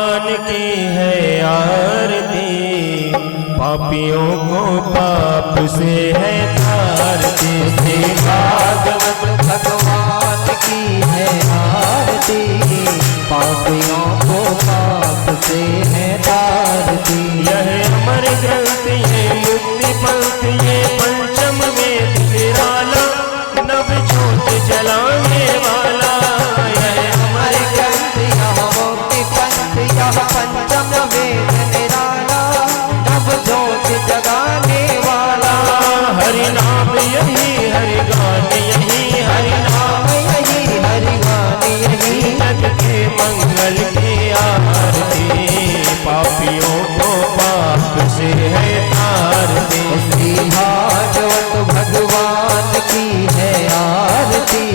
भगवान की है आरती, पापियों को पाप से है तारती। श्री भागवत भगवान की है आरती, पापियों को पाप से है तारती। यह अमर ग्रंथ ये मुक्ति पंथ ये पंचम वेद निराला, नव ज्योत जलाने वाला। यह अमर ग्रंथ यह मुक्ति पंथ यह पंचम वेद निराला, नव ज्योत जगाने वाला। हरि नाम यही हरि गान यही, हरि नाम यही हरि गान यही, जग के मंगल की आरती, पापियों को पाप से है तारती। श्री भागवत भगवान की है आरती,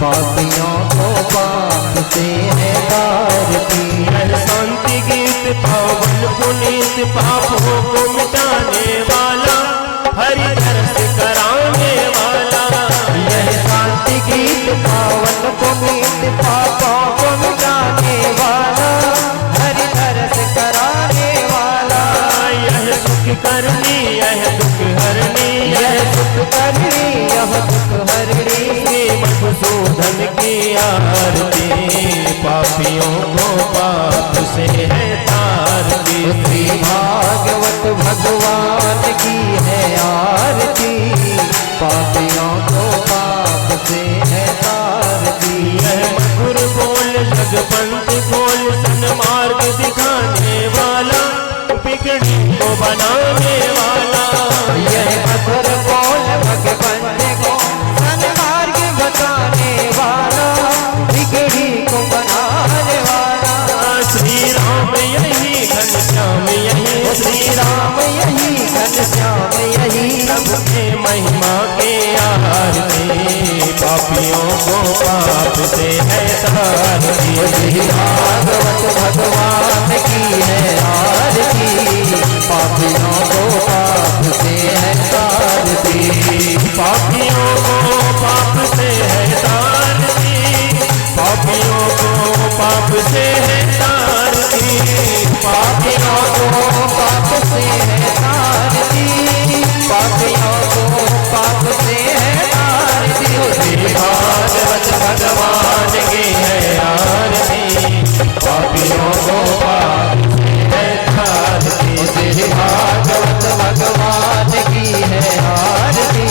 पापियों को पाप से है तारती। यह शांति गीत पावन पुनीत, पापों को मिटाने वाला, हरि दर्श कराने वाला। यह शांति गीत पावन पुनीत, पापों को मिटाने वाला, हरि दर्श कराने वाला। यह सुख करनी यह दुख हरनी, यह सुख करनी यह दुख हरनी। श्री मधुसूदन की आरती, पापियों को पाप से है तारती। श्री भागवत भगवान की है आरती, पापियों को पाप से है तारती। यह मधुर बोल जगपंथ बोल, सन्मार्ग दिखाने वाला, बिगड़ी को बनाने वाला। यह मधुर बोल भगवंत को सन्मार्ग बताने वाला, बिगड़ी को बनाने वाला। श्री राम यही घनश्याम यही, श्री राम यही घनश्याम यही, सबके महिमा के आरती, पापियों को पाप से है तारती। श्री भागवत भगवान की है आरती, पापियों को पाप से है तारती। पापियों को पाप से है तारती, पापियों को पाप से है तारती। पापियों को पाप से है तारती, पापियों को पाप से है तारती। श्री भागवत भगवान की है आरती, पापियों को पाप से है तारती। श्री भागवत भगवान की है आरती,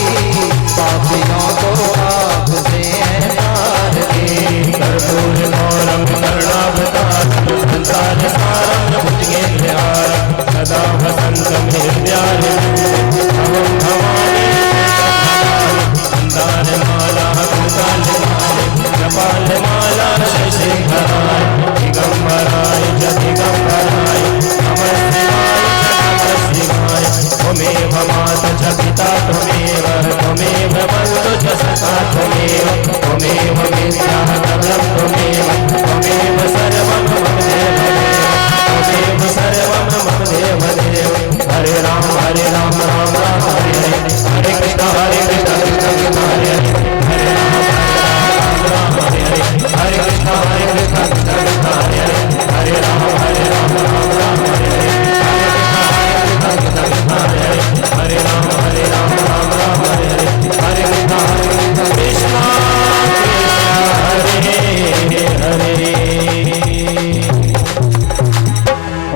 पापियों को पाप से है तारती। कर्पूर गौरम करुणावतारम, संसार सारम भुजगेन्द्रहारम, सदा वसन्तं हृदयारविन्दे, भवं भवानी मन्दारमाला कुशालमाले, जपालमाला शशिधराय, दिगम्बराय च दिगम्बराय, नमः शिवाय त्वमेव माता च पिता त्वमेव, त्वमेव बन्धु च सखा त्वमेव, त्वमेव विद्या कवलं त्वमेव, त्वमेव सर्वं मम देवदेव, त्वमेव सर्वं मम देवदेव। हरे राम राम राम हरे हरे, हरे कृष्ण कृष्ण कृष्ण हरे हरे, हरे राम राम हरे हरे, हरे कृष्ण कृष्ण कृष्ण हरे हरे, हरे राम राम राम हरे हरे, हरे कृष्ण कृष्ण हरे हरे, हरे राम राम राम हरे हरे, हरे कृष्ण कृष्ण हरे हरे।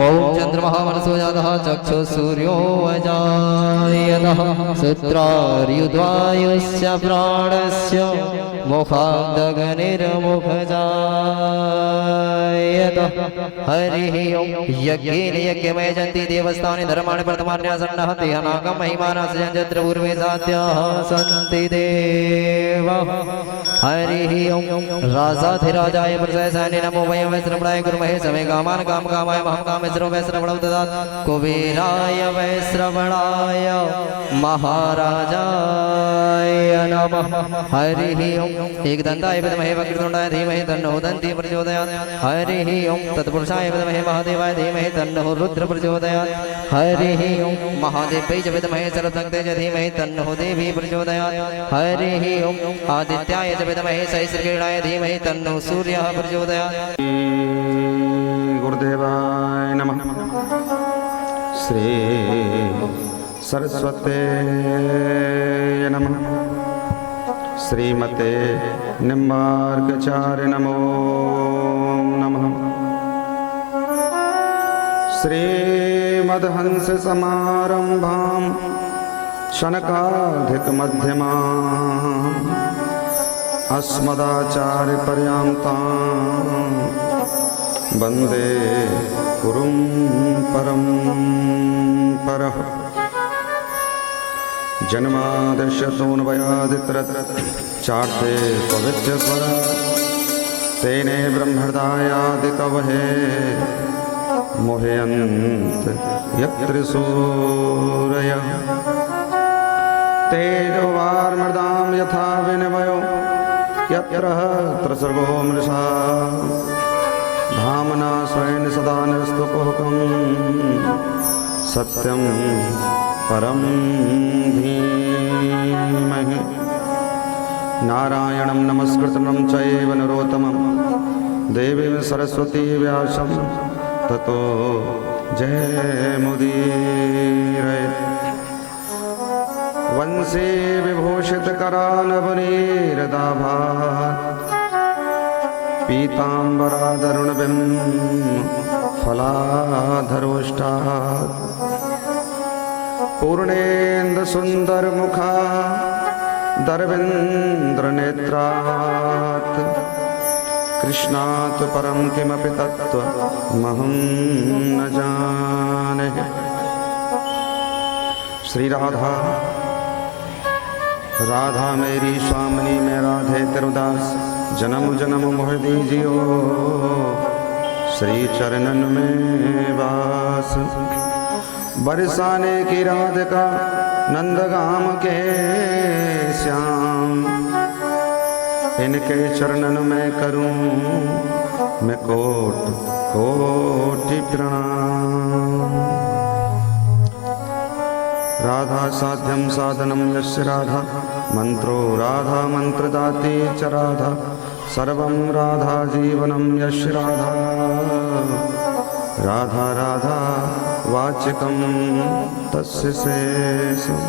ओम चंद्रमा मनसो जातः चक्षु सूर्यो अजायतः, सूत्रार्युद्वायुस्य प्राणस्य मुखादग्निर्मुखजायतः। हरिः ओम। यज्ञेन यज्ञमय जन्ति देवस्थाने धर्माणि प्रथमान्यासन्नः, तेह नागं महिमानः सञ्जत्र पूर्वे सात्याः सन्ति देवाः। हरिः ओम। राजाधिराजाय पुरुषाय नमो वयं वै श्रवणाय कुर्महे समे कामान् काम कामाय महं कामेश्वरो वै श्रवणं ददात्। कुबेराय वै श्रवणाय महाराजाय नमः। हरिः ओम। एकदन्ताय विद्महे वक्रतुण्डाय धीमहि तन्नो दन्ति प्रचोदयात्। हरिः ओम। तत्पुरुषाय विद्महे महादेवाय धीमहि तन्नो रुद्र प्रचोदयात्। हरिः ओम। महादेव्यै च विद्महे सरस्वत्यै च धीमहि तन्नो देवी प्रचोदयात्। हरिः ओम। आदित्याय च विद्महे सहस्रकिरणाय धीमहि तन्नो सूर्यः प्रचोदयात्। गुरुदेव श्री सरस्वते नमः। श्रीमते निम्बार्कचार्य नमो नमः। श्रीमद्हंस समारंभां शनकाधिकमध्यमाम् अस्मदाचार्यपर्यन्तां वन्दे गुरुं परम्परः। जन्मादिशतोऽन्वयादितरच्चार्थे स्वविद्यस्वरा तेने ब्रह्महृदायादिकवहे मोहयन्त यत्र सूरयः। तेजोवार्मृदां यथा विनिमयो यत्र त्रिसर्गो मृषा धामना स्वेन सदा निरस्तकुहकं सत्यं परं धीमहि। नारायणं नमस्कृतं चैव नरोत्तमं देवीं सरस्वती व्यासं ततो जयमुदीरये। वंशे विभूषितकरानवनीरदाभात् पीताम्बरादरुणबिं फलाधरोष्टात् पूर्णेन्दुसुन्दरमुखा दर्वेन्द्रनेत्रात् कृष्णात् परं किमपि तत्त्वमहं न जाने। श्री राधा राधा मेरी स्वामिनी में राधे तिरुदास जन्म जन्म मोह दीजियो श्री चरणन में वास। बरसाने की राधिका नंदगाम के श्याम इनके चरणन में करूं मैं कोट कोटि प्रणाम। राधा साध्यं साधनं यस्य राधा मंत्रो राधा मंत्रदाती च राधा सर्वं राधा जीवनं यस्य राधा राधा राधा वाचिकं तस्य शेषम्।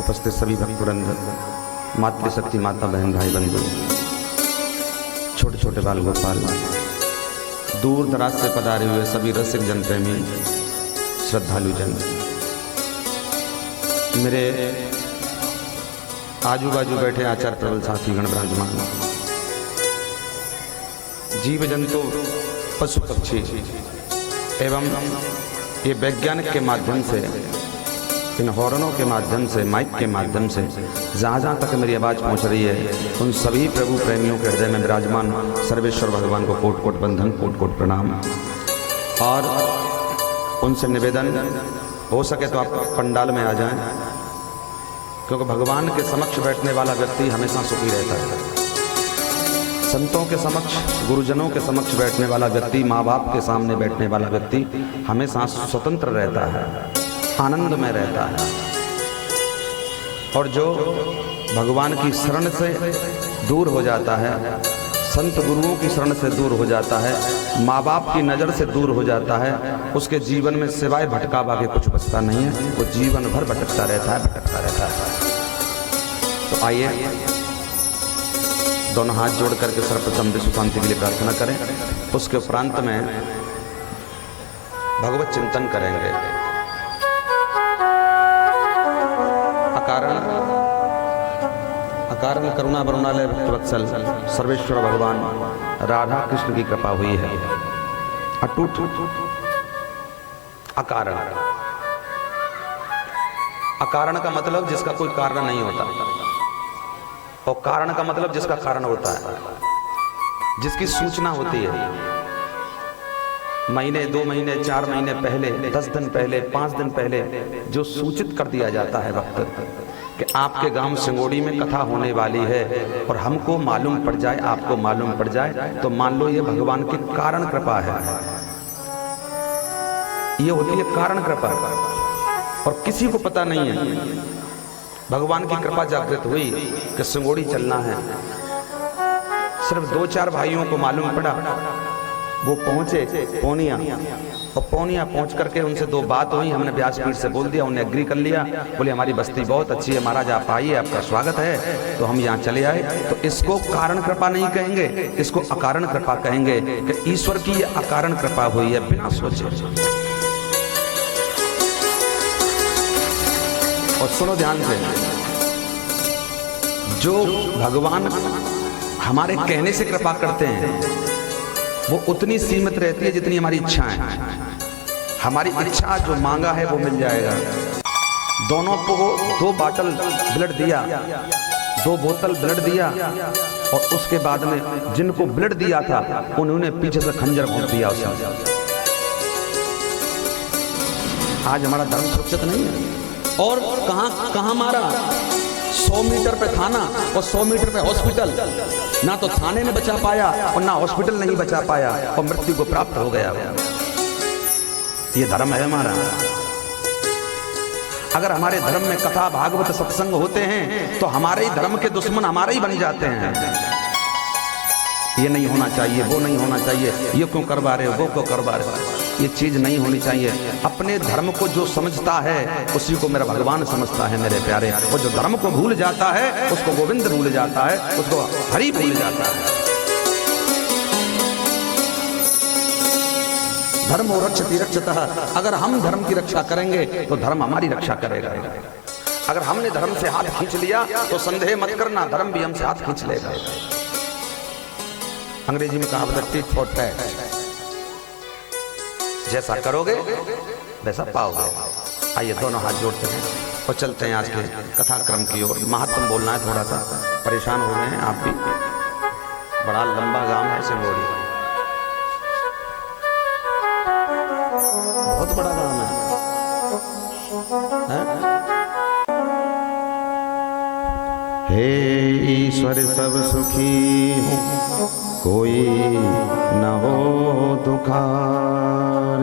उपस्थित सभी भक्तवृंद, मातृशक्ति माता बहन भाई बंधु, छोटे छोटे बाल गोपाल, दूर दराज से पधारे हुए सभी रसिक जन प्रेमी श्रद्धालु जन, मेरे आजू बाजू बैठे आचार्य प्रबल साथी गण विराजमान, जीव जंतु पशु पक्षी एवं ये वैज्ञानिक के माध्यम से, इन हॉर्नों के माध्यम से, माइक के माध्यम से जहाँ जहाँ तक मेरी आवाज़ पहुँच रही है, उन सभी प्रभु प्रेमियों के हृदय में विराजमान सर्वेश्वर भगवान को कोट कोट बंधन, कोट कोट प्रणाम। और उनसे निवेदन हो सके तो आप पंडाल में आ जाएं, क्योंकि भगवान के समक्ष बैठने वाला व्यक्ति हमेशा सुखी रहता है। संतों के समक्ष, गुरुजनों के समक्ष बैठने वाला व्यक्ति, माँ बाप के सामने बैठने वाला व्यक्ति हमेशा स्वतंत्र रहता है, आनंद में रहता है। और जो भगवान की शरण से दूर हो जाता है, संत गुरुओं की शरण से दूर हो जाता है, माँ बाप की नज़र से दूर हो जाता है, उसके जीवन में सिवाय भटकावा के कुछ बचता नहीं है। वो जीवन भर भटकता रहता है, भटकता रहता है। तो आइए दोनों हाथ जोड़ करके सर्वप्रथम विश्व शांति के लिए प्रार्थना करें। उसके उपरांत में भगवत चिंतन करेंगे। अकारण करुणा वरुणालय भक्तवत्सल सर्वेश्वर भगवान राधा कृष्ण की कृपा हुई है अटूट। अकारण, अकारण का मतलब जिसका कोई कारण नहीं होता, और कारण का मतलब जिसका कारण होता है, जिसकी सूचना होती है। महीने, 2 महीने, 4 महीने पहले, 10 दिन पहले, 5 दिन पहले जो सूचित कर दिया जाता है वक्त कि आपके गांव सिंगोड़ी में कथा होने वाली है, और हमको मालूम पड़ जाए, आपको मालूम पड़ जाए, तो मान लो ये भगवान की कारण कृपा है। ये होती है कारण कृपा, और किसी को पता नहीं है भगवान की कृपा जागृत हुई कि सिंगोड़ी चलना है। सिर्फ 2-4 भाइयों को मालूम पड़ा। वो पहुंचे पौनिया, और पौनिया पहुंच करके उनसे 2 बात हुई। हमने व्यासपीठ से बोल दिया, उन्हें एग्री कर लिया। बोले हमारी बस्ती बहुत अच्छी है महाराज, आप आइए, आपका स्वागत है। तो हम यहाँ चले आए। तो इसको कारण कृपा नहीं कहेंगे, इसको अकारण कृपा कहेंगे कि ईश्वर की ये अकारण कृपा हुई है बिना सोचे। और सुनो ध्यान से, जो भगवान हमारे कहने से कृपा करते हैं वो उतनी सीमित रहती है जितनी हमारी इच्छाएं। हमारी इच्छा जो मांगा है वो मिल जाएगा। दोनों को 2 बॉटल ब्लड दिया, 2 बोतल ब्लड दिया, और उसके बाद में जिनको ब्लड दिया था उन्होंने पीछे से खंजर घोंप दिया उसने। आज हमारा धर्म सुरक्षित नहीं है। और कहां मारा? 100 मीटर पे थाना और 100 मीटर पे हॉस्पिटल। ना तो थाने ने बचा पाया और ना हॉस्पिटल नहीं बचा पाया, और मृत्यु को प्राप्त हो गया। ये धर्म है हमारा। अगर हमारे धर्म में कथा भागवत सत्संग होते हैं तो हमारे ही धर्म के दुश्मन हमारे ही बन जाते हैं। ये नहीं होना चाहिए, वो नहीं होना चाहिए, ये क्यों करवा रहे हो, वो क्यों करवा रहे हो, ये चीज नहीं होनी चाहिए। अपने धर्म को जो समझता है उसी को मेरा भगवान समझता है मेरे प्यारे। और जो धर्म को भूल जाता है उसको गोविंद भूल जाता है, उसको हरि भूल जाता है। धर्म रक्षति रक्षतः। अगर हम धर्म की रक्षा करेंगे तो धर्म हमारी रक्षा करेगा। अगर हमने धर्म से हाथ खींच लिया तो संदेह मत करना, धर्म भी हमसे हाथ खींच लेगा। अंग्रेजी में कहावत है टिट फॉर टैट, जैसा करोगे वैसा पाओगे। आइए दोनों हाथ जोड़ते हैं और चलते हैं आज के कथाक्रम की ओर। महात्म बोलना है, थोड़ा सा परेशान हो गए हैं आप भी। बड़ा लंबा गांव है सिंगोड़ी, बहुत बड़ा गांव है। हे ईश्वर सब सुखी हो, कोई न हो दुखार,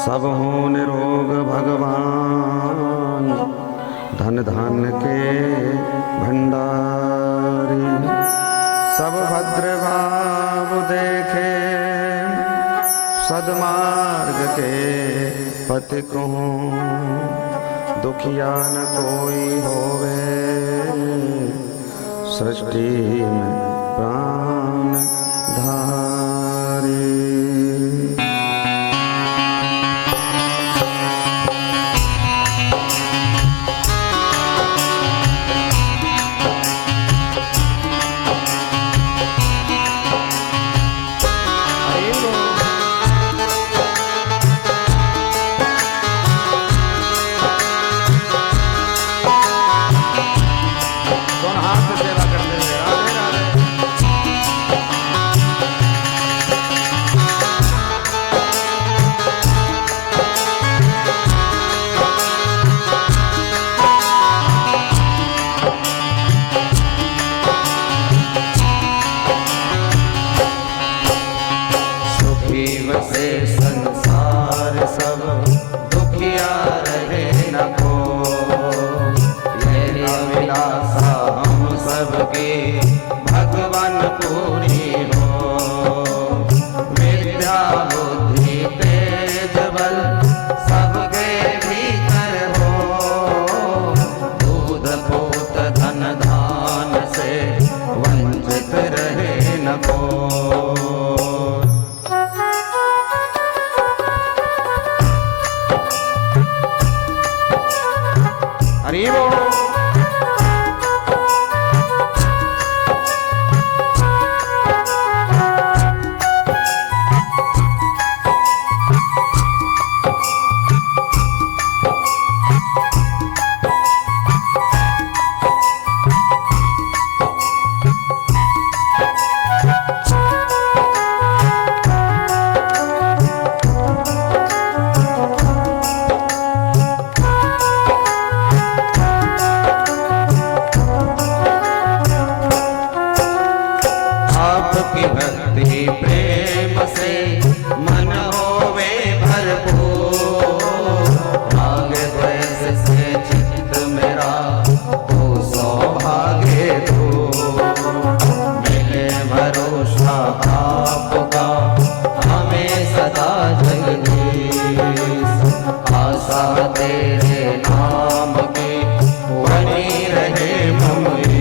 सब हो निरोग भगवान, धन धान के भंडारी, सब भद्र भाव देखे, सदमार्ग के पति को, दुखिया न कोई होवे, सृष्टि में प्राण धारी। तेरे नाम की बनी रहे ममरी।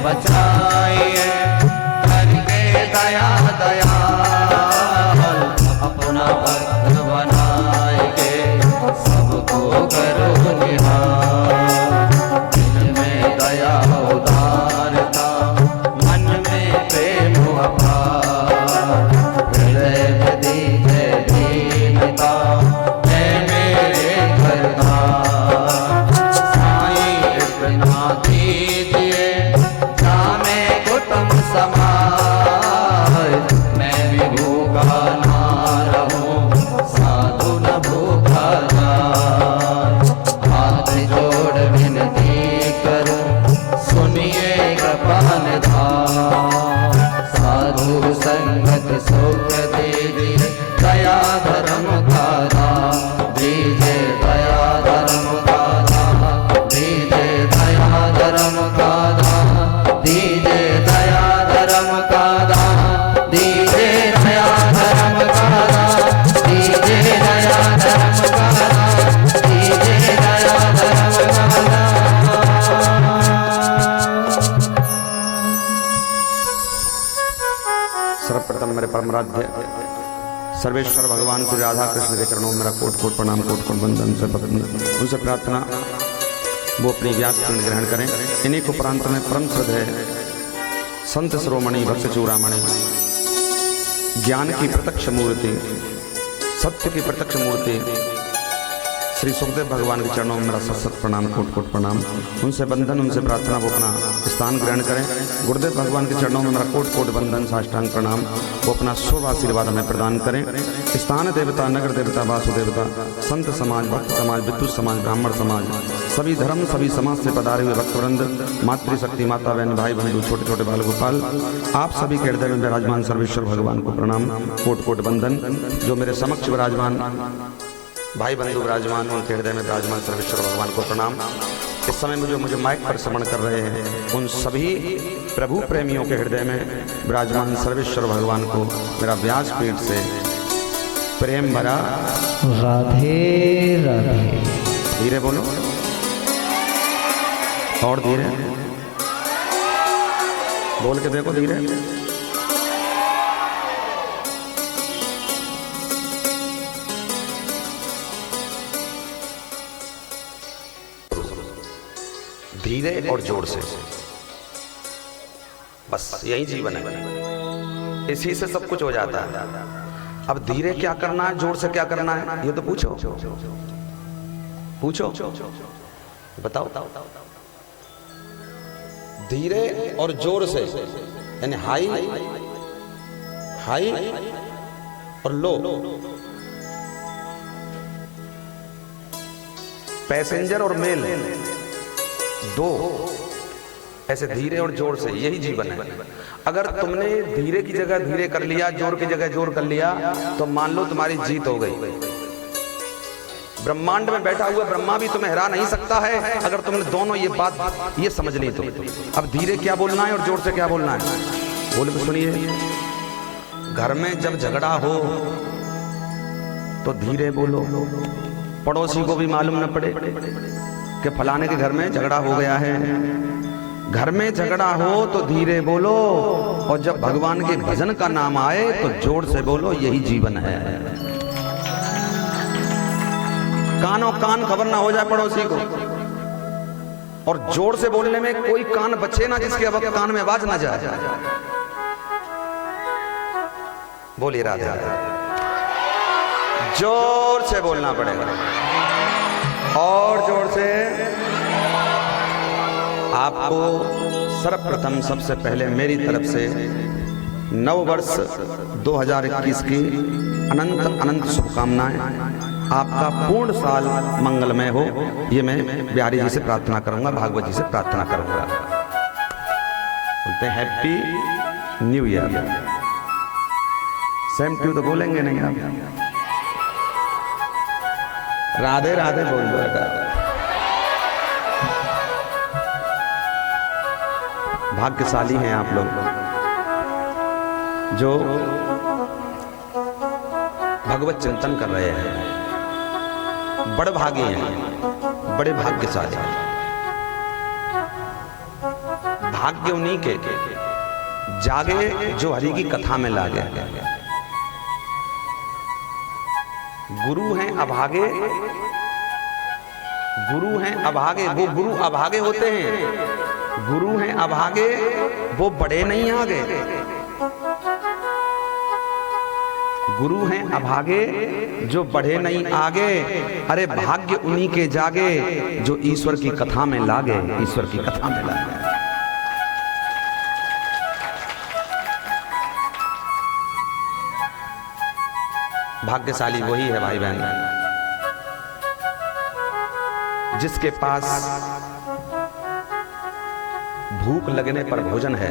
बचाइए करके दया दयाल, अपना भक्त बनाएंगे सबको करो निहाल। दिल में दया उदारता, मन में प्रेम अपार, हृदय में दीजिए दीनता है मेरे घरदार। साईं इतना दीजिए समाज, मैं भी भूखा ना रहूं, साधु न भूखा जाए। हाथ जोड़ विनती करूं, सुनिए कृपा निधान। साधु संगत सुख दीजिए, दया धर्म का दान दीजिए, दया धर्म का दान दीजिए, दया धर्म का दान दीजिए, दया धर्म का दान दीजिए, दया धर्म का दान दीजिए, दया धर्म का दान दीजिए, दया धर्म का दान। सर्वप्रथम मेरे परमराध्य सर्वेश्वर भगवान श्री राधा कृष्ण के चरणों में मेरा कोट कोट प्रणाम, कोट कोट वंदन। से उनसे प्रार्थना वो अपनी व्यास ग्रहण करें। इन्हीं को प्रांत में परम श्रद्धेय संत शिरोमणि भक्त चूड़ामणि, ज्ञान की प्रत्यक्ष मूर्ति, सत्य की प्रत्यक्ष मूर्ति श्री सुखदेव भगवान के चरणों में मेरा सत सत प्रणाम, कोट कोट प्रणाम। उनसे बंधन, उनसे प्रार्थना वो अपना स्थान ग्रहण करें। गुरुदेव भगवान के चरणों में मेरा कोट कोट बंधन, साष्टांग प्रणाम। वो अपना शुभ आशीर्वाद हमें प्रदान करें। स्थान देवता, नगर देवता, वासु देवता, संत समाज, भक्त समाज, विद्युत समाज, ब्राह्मण समाज, सभी धर्म सभी समाज से पधारे हुए भक्तवृंद, मातृशक्ति, माता बहन, भाई बंधु, छोटे छोटे बाल गोपाल, आप सभी के हृदय में विराजमान सर्वेश्वर भगवान को प्रणाम, कोट कोट बंधन। जो मेरे समक्ष विराजमान भाई बंधु विराजमान, उनके हृदय में विराजमान सर्वेश्वर भगवान को प्रणाम। इस समय मुझे माइक पर श्रवण कर रहे हैं, उन सभी प्रभु प्रेमियों के हृदय में विराजमान सर्वेश्वर भगवान को मेरा व्यासपीठ से प्रेम भरा राधे राधे। धीरे बोलो और धीरे बोल के देखो, धीरे। धीरे और जोर से, बस यही जीवन है, इसी से सब कुछ हो जाता है। अब धीरे क्या करना है, जोर से क्या करना है, ये तो पूछो पूछो, बताओ। धीरे और जोर से यानी हाई हाई और लो, पैसेंजर और मेल, दो, ऐसे धीरे और जोर से, यही जीवन है। अगर तुमने धीरे की जगह धीरे कर लिया, जोर की जगह जोर कर लिया, तो मान लो तुम्हारी जीत हो गई। ब्रह्मांड में बैठा हुआ ब्रह्मा भी तुम्हें हरा नहीं सकता है, अगर तुमने दोनों ये बात ये समझ ली तो। अब धीरे क्या बोलना है और जोर से क्या बोलना है, बोल के सुनिए। घर में जब झगड़ा हो तो धीरे बोलो, पड़ोसी को भी मालूम न पड़े कि फलाने के घर में झगड़ा हो गया है। घर में झगड़ा हो तो धीरे बोलो, और जब भगवान के भजन का नाम आए तो जोर से बोलो, यही जीवन है। कानों कान खबर ना हो जाए पड़ोसी को, और जोर से बोलने में कोई कान बचे ना जिसके अब कान में आवाज ना जाए। बोलिए राधे राधे। जोर से बोलना पड़ेगा, और जोर से। आपको सर्वप्रथम सबसे पहले मेरी तरफ से नव वर्ष 2021 की अनंत अनंत शुभकामनाएं। आपका पूर्ण साल मंगलमय हो, ये मैं बिहारी जी से प्रार्थना करूंगा, भागवत जी से प्रार्थना करूंगा। बोलते हैं happy new year. Same to तो बोलेंगे नहीं आप, राधे राधे बोल दो बेटा। भाग्यशाली हैं आप लोग जो भगवत चिंतन कर रहे हैं, बड़े भागी हैं, बड़े भाग्यशाली हैं। भाग्य उन्हीं के जागे जो हरि की कथा में लागे। गुरु हैं अभागे, गुरु हैं अभागे, वो गुरु अभागे होते हैं। गुरु हैं अभागे, वो बड़े नहीं आगे। गुरु हैं अभागे, जो बढ़े नहीं आगे। अरे भाग्य उन्हीं के जागे जो ईश्वर की कथा में लागे, ईश्वर की कथा में लागे। भाग्यशाली वही है भाई बहन जिसके पास भूख लगने पर भोजन है।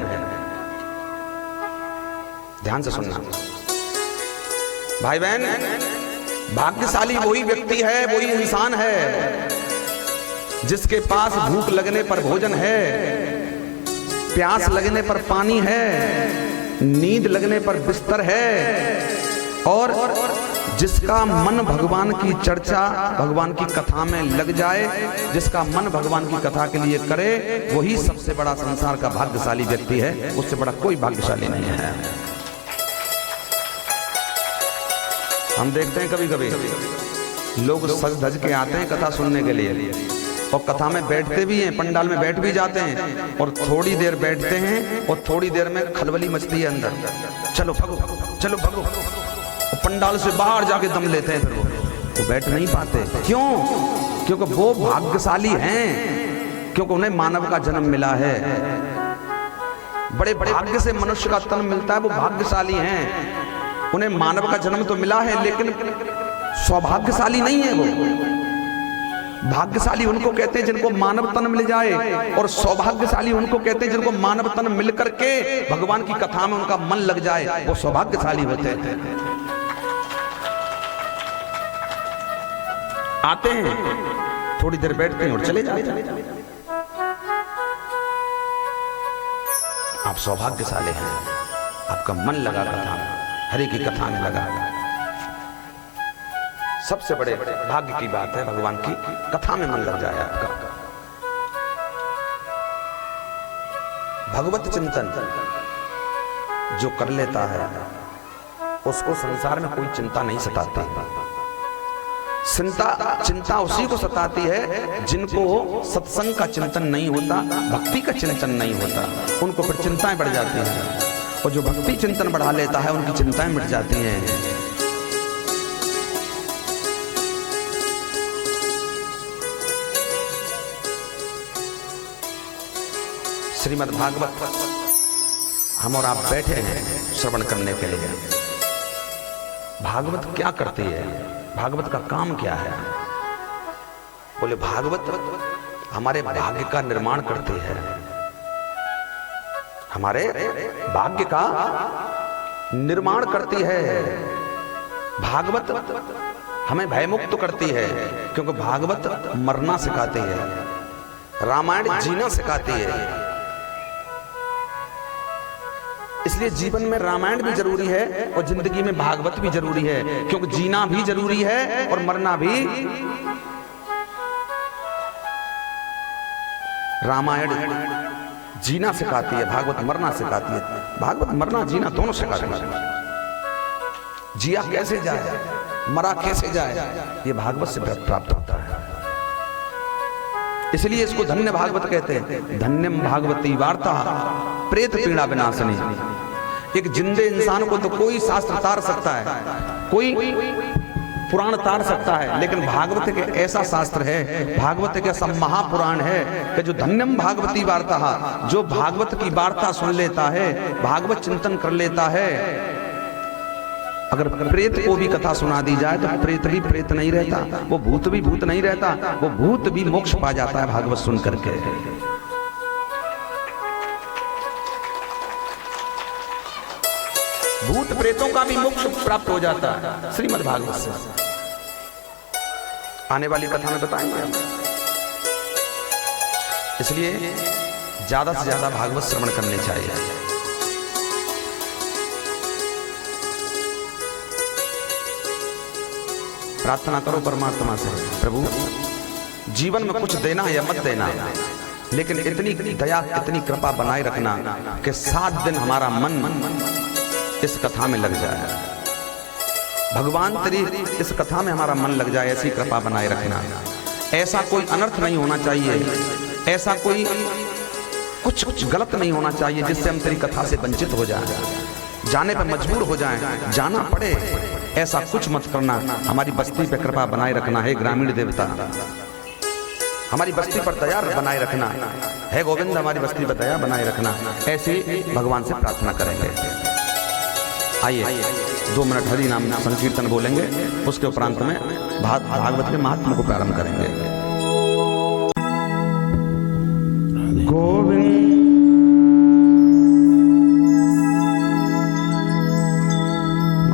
ध्यान से सुनना भाई बहन, भाग्यशाली वही व्यक्ति है, वही इंसान है जिसके पास भूख लगने पर भोजन है, प्यास लगने पर पानी है, नींद लगने पर बिस्तर है, और जिसका मन भगवान की चर्चा, भगवान की कथा में लग जाए, जिसका मन भगवान की कथा के लिए करे, वही सबसे बड़ा संसार का भाग्यशाली व्यक्ति है। उससे बड़ा कोई भाग्यशाली नहीं है। हम देखते हैं कभी कभी लोग सज धज के आते हैं कथा सुनने के लिए, और कथा में बैठते भी हैं, पंडाल में बैठ भी जाते हैं, और थोड़ी देर बैठते हैं और थोड़ी देर में खलबली मचती है अंदर, चलो भगो, चलो भगो, और पंडाल से बाहर जाके दम लेते हैं। फिर वो बैठ नहीं पाते। क्यों? क्योंकि वो भाग्यशाली हैं, क्योंकि उन्हें मानव का जन्म मिला है। बड़े भाग्य से मनुष्य का तन मिलता है, वो भाग्यशाली हैं। उन्हें मानव का जन्म तो मिला है, लेकिन सौभाग्यशाली नहीं है वो। भाग्यशाली उनको कहते हैं जिनको मानव तन मिल जाए, और सौभाग्यशाली उनको कहते हैं जिनको मानव तन मिल करके भगवान की कथा में उनका मन लग जाए, वो सौभाग्यशाली होते हैं। आते हैं, थोड़ी देर बैठते हैं और चले जाते हैं। आप सौभाग्यशाली हैं, आपका मन लगा कथा में, हरि की कथा में लगा। सबसे बड़े भाग्य की बात है भगवान की कथा में मन लग जाए आपका। भगवत चिंतन जो कर लेता है उसको संसार में कोई चिंता नहीं सताती। चिंता उसी को सताती है जिनको सत्संग का चिंतन नहीं होता, भक्ति का चिंतन नहीं होता, उनको फिर चिंताएं बढ़ जाती हैं। और जो भक्ति चिंतन बढ़ा लेता है उनकी चिंताएं मिट जाती हैं। श्रीमद् भागवत हम और आप बैठे हैं श्रवण करने के लिए। भागवत क्या करती है? भागवत का काम क्या है? बोले भागवत हमारे भाग्य का निर्माण करती है, हमारे भाग्य का निर्माण करती है। भागवत हमें भयमुक्त करती है, क्योंकि भागवत मरना सिखाती है, रामायण जीना सिखाती है। इसलिए जीवन में रामायण भी जरूरी है और जिंदगी में भागवत भी जरूरी है, क्योंकि जीना भी जरूरी है और मरना भी। रामायण जीना सिखाती है, भागवत मरना सिखाती है। भागवत मरना जीना दोनों सिखाती है। जिया कैसे जाए, मरा कैसे जाए, ये भागवत से प्राप्त होता है। इसलिए इसको धन्य भागवत कहते हैं। धन्यम भागवती वार्ता प्रेत पीड़ा विनाशनी। एक जिंदे इंसान को तो कोई शास्त्र तार सकता है, कोई पुराण तार सकता है, लेकिन भागवत एक ऐसा शास्त्र है, भागवत एक ऐसा महापुराण है कि जो धन्यम भागवती वार्ता, जो भागवत की वार्ता सुन लेता है, भागवत चिंतन कर लेता है, अगर प्रेत को भी कथा सुना दी जाए तो प्रेत भी प्रेत नहीं रहता, वो भूत भी भूत नहीं रहता, वो भूत भी मोक्ष पा जाता है भागवत सुन करके। भूत प्रेतों का भी मोक्ष प्राप्त हो जाता है श्रीमद् भागवत से। आने वाली कथा में बताएंगे। इसलिए ज्यादा से ज्यादा भागवत श्रवण करने चाहिए। प्रार्थना करो परमात्मा से, प्रभु जीवन में कुछ देना या मत देना, लेकिन इतनी दया इतनी कृपा बनाए रखना कि 7 दिन हमारा मन इस कथा में लग जाए। भगवान तेरी इस कथा में हमारा मन लग जाए, ऐसी कृपा बनाए रखना। ऐसा कोई अनर्थ नहीं होना चाहिए, ऐसा कोई कुछ गलत नहीं होना चाहिए जिससे हम तेरी कथा से वंचित हो जाए, जाने पर मजबूर हो जाएं, जाना पड़े। ऐसा कुछ मत करना। हमारी बस्ती पे कृपा बनाए रखना है ग्रामीण देवता, हमारी बस्ती पर दया बनाए रखना है गोविंद, हमारी बस्ती पर दया बनाए रखना। ऐसे भगवान से प्रार्थना करेंगे। आइए 2 मिनट हरि नाम संकीर्तन बोलेंगे, उसके उपरांत में भागवत के महात्मा को प्रारंभ करेंगे। गोविंद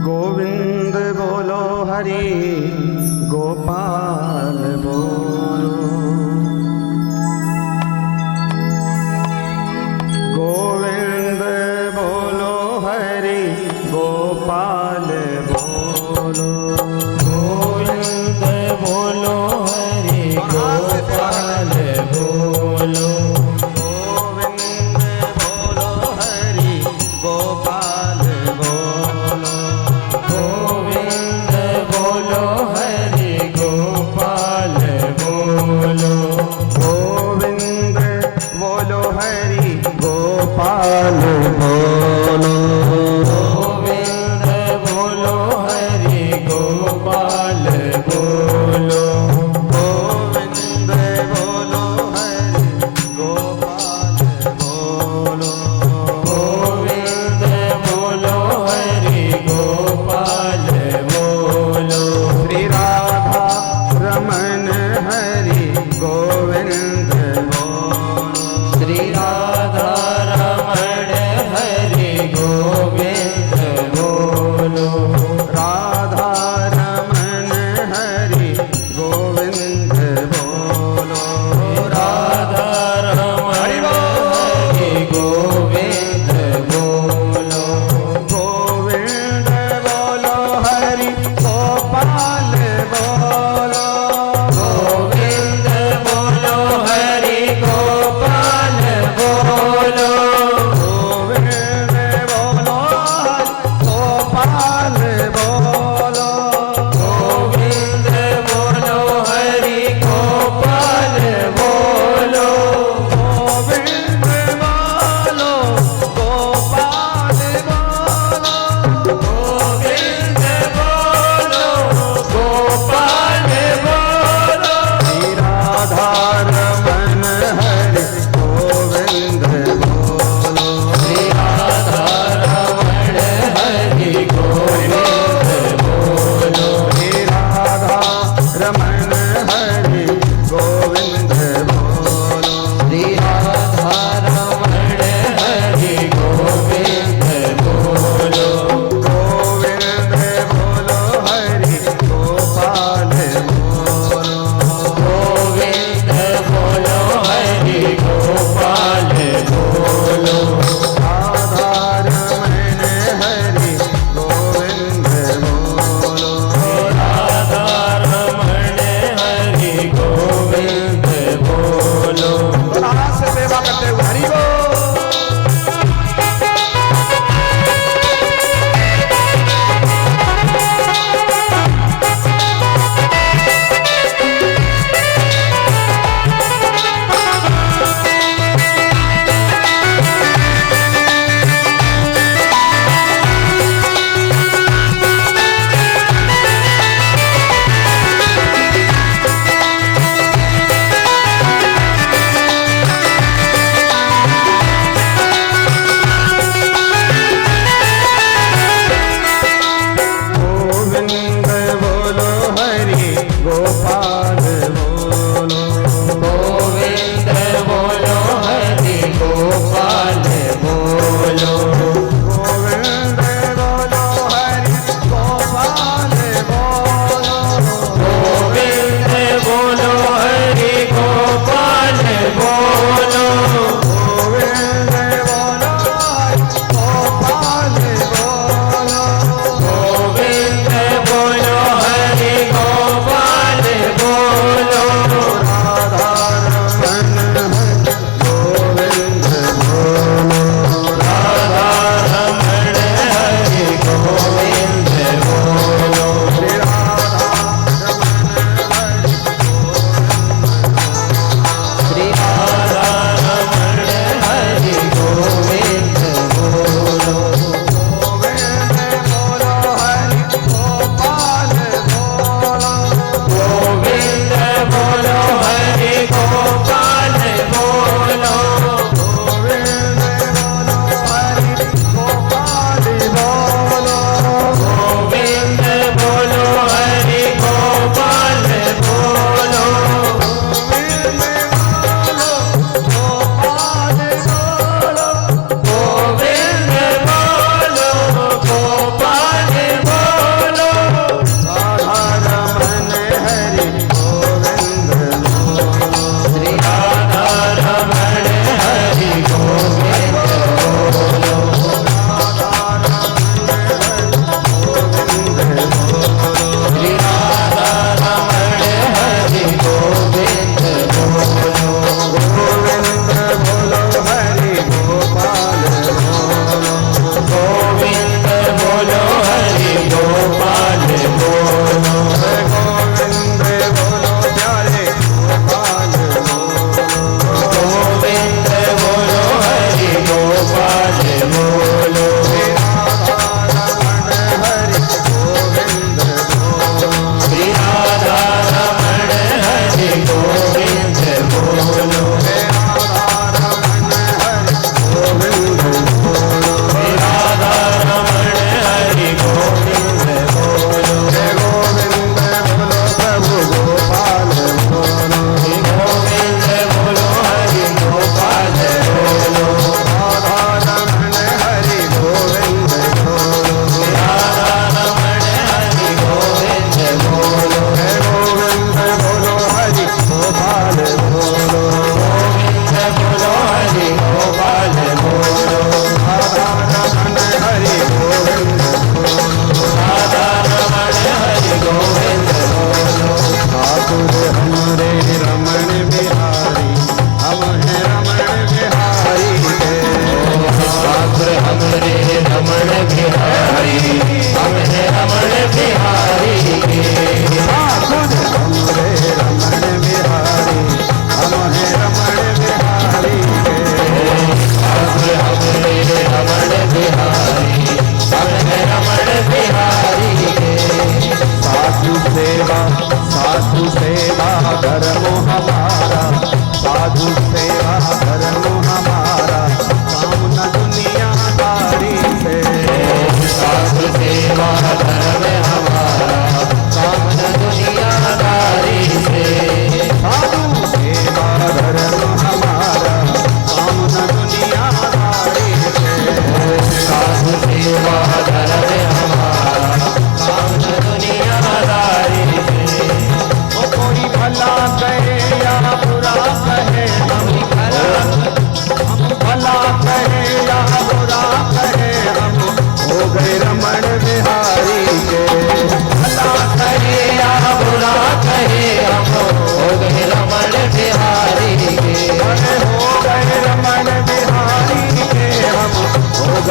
गोविंद बोलो हरि गोपाल बोलो, गोविंद बोलो हरि गोपाल बोलो, गोविंद बोलो हरि गोपाल बोलो, श्री राधा रमण हरि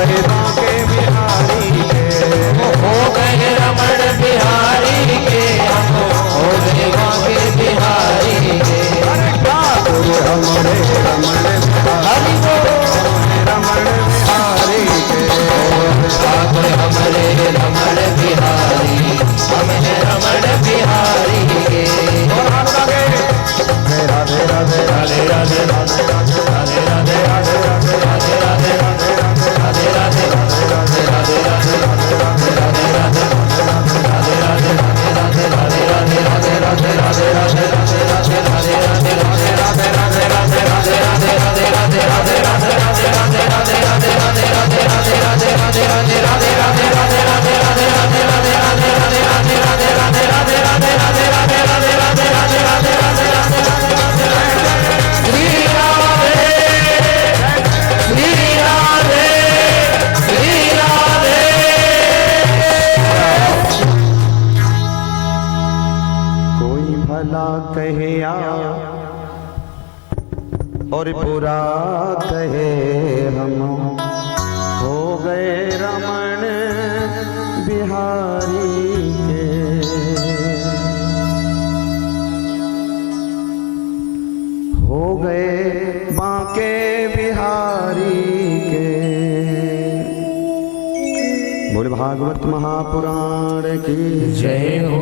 गए बांके बिहारी के, हो गए रमण बिहारी के, हम हो गए बांके बिहारी के। ठाकुर हमारे रमण हरि बोल रमण बिहारी के, ठाकुर हमारे रमण बिहारी, हम हैं रमण बिहारी के। राधे राधे राधे राधे राधे राधे राधे राधे राधे राधे राधे राधे राधे राधे राधे कोई भला कहे या और बुरा कहे, हम हो गए रमण बिहारी के, हो गए बांके बिहारी के। बोल भागवत महापुराण की जय हो,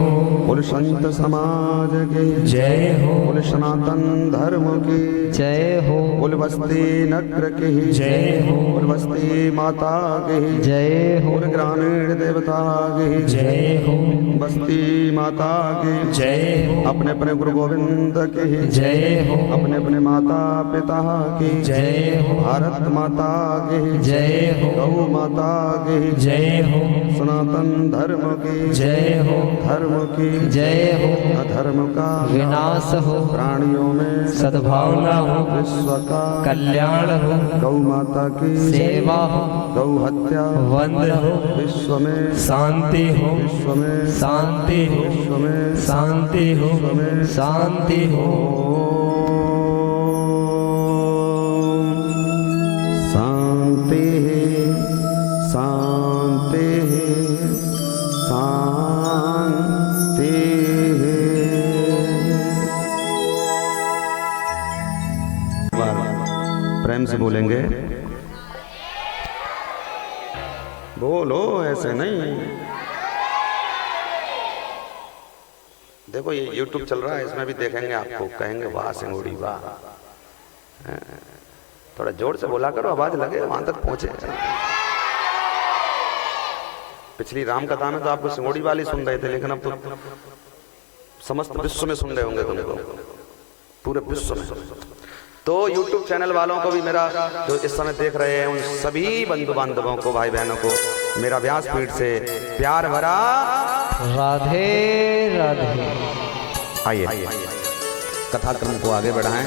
बोल संत समाज की जय हो, बोल सनातन धर्म की जय हो, बोल बस्ती नगर की जय हो, बोल बस्ती माता की जय हो, बोल ग्रामीण देवता की जय हो, बस्ती माता की जय हो, अपने अपने गुरु गोविंद की जय हो, अपने अपने माता पिता की जय हो, भारत माता की जय हो, गौ माता की जय हो, सनातन धर्म की जय हो, धर्म की जय हो, अधर्म का विनाश हो, प्राणियों में सद्भावना हो, विश्व का कल्याण हो, गौ माता की सेवा हो, गौ हत्या वंद हो, विश्व में शांति हो, विश्व में शांति हो, विश्व में शांति हो, शांति हो। शांति शांति शांति। प्रेम से बोलेंगे, बोलो ऐसे नहीं। देखो ये YouTube चल रहा है, इसमें भी देखेंगे आपको, कहेंगे वाह सिंगोड़ी वाह। थोड़ा जोर से बोला करो, आवाज लगे वहां तक पहुंचे। पिछली राम कथा में तो आपको सिंगोड़ी वाली सुन रहे थे, लेकिन अब तो समस्त विश्व में सुन रहे होंगे तुमको, पूरे विश्व में। तो YouTube चैनल वालों को भी मेरा, जो इस समय देख रहे हैं, उन सभी बंधु बांधवों को, भाई बहनों को मेरा व्यासपीठ से प्यार भरा राधे राधे। आइए कथाक्रम को आगे बढ़ाएं,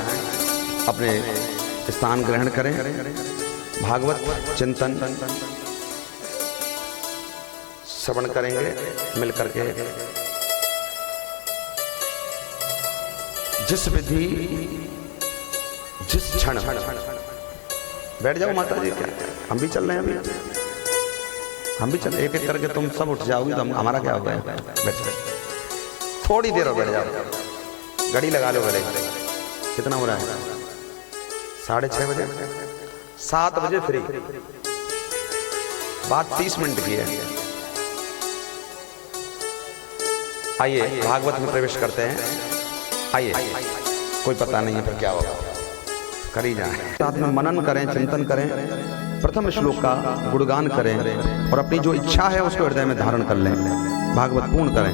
अपने स्थान ग्रहण करें। भागवत चिंतन श्रवण करेंगे मिल करके। जिस विधि जिस क्षण, बैठ जाओ माता जी, क्या हम भी चल रहे हैं अभी, हम भी चल, एक एक करके तुम सब उठ जाओगी तो हमारा क्या हो गया। बैठ जाओ, थोड़ी देर और बैठ जाओ, घड़ी लगा लो गले। कितना हो रहा है? 6:30 बजे, 7 बजे फ्री, बात 30 मिनट की है। आइए भागवत में प्रवेश करते हैं। आइए, कोई पता नहीं है फिर क्या होगा, कर ही जाए। साथ में मनन करें, चिंतन करें, प्रथम श्लोक का गुणगान करें और अपनी जो इच्छा है उसको हृदय में धारण कर लें। भागवत पूर्ण करें।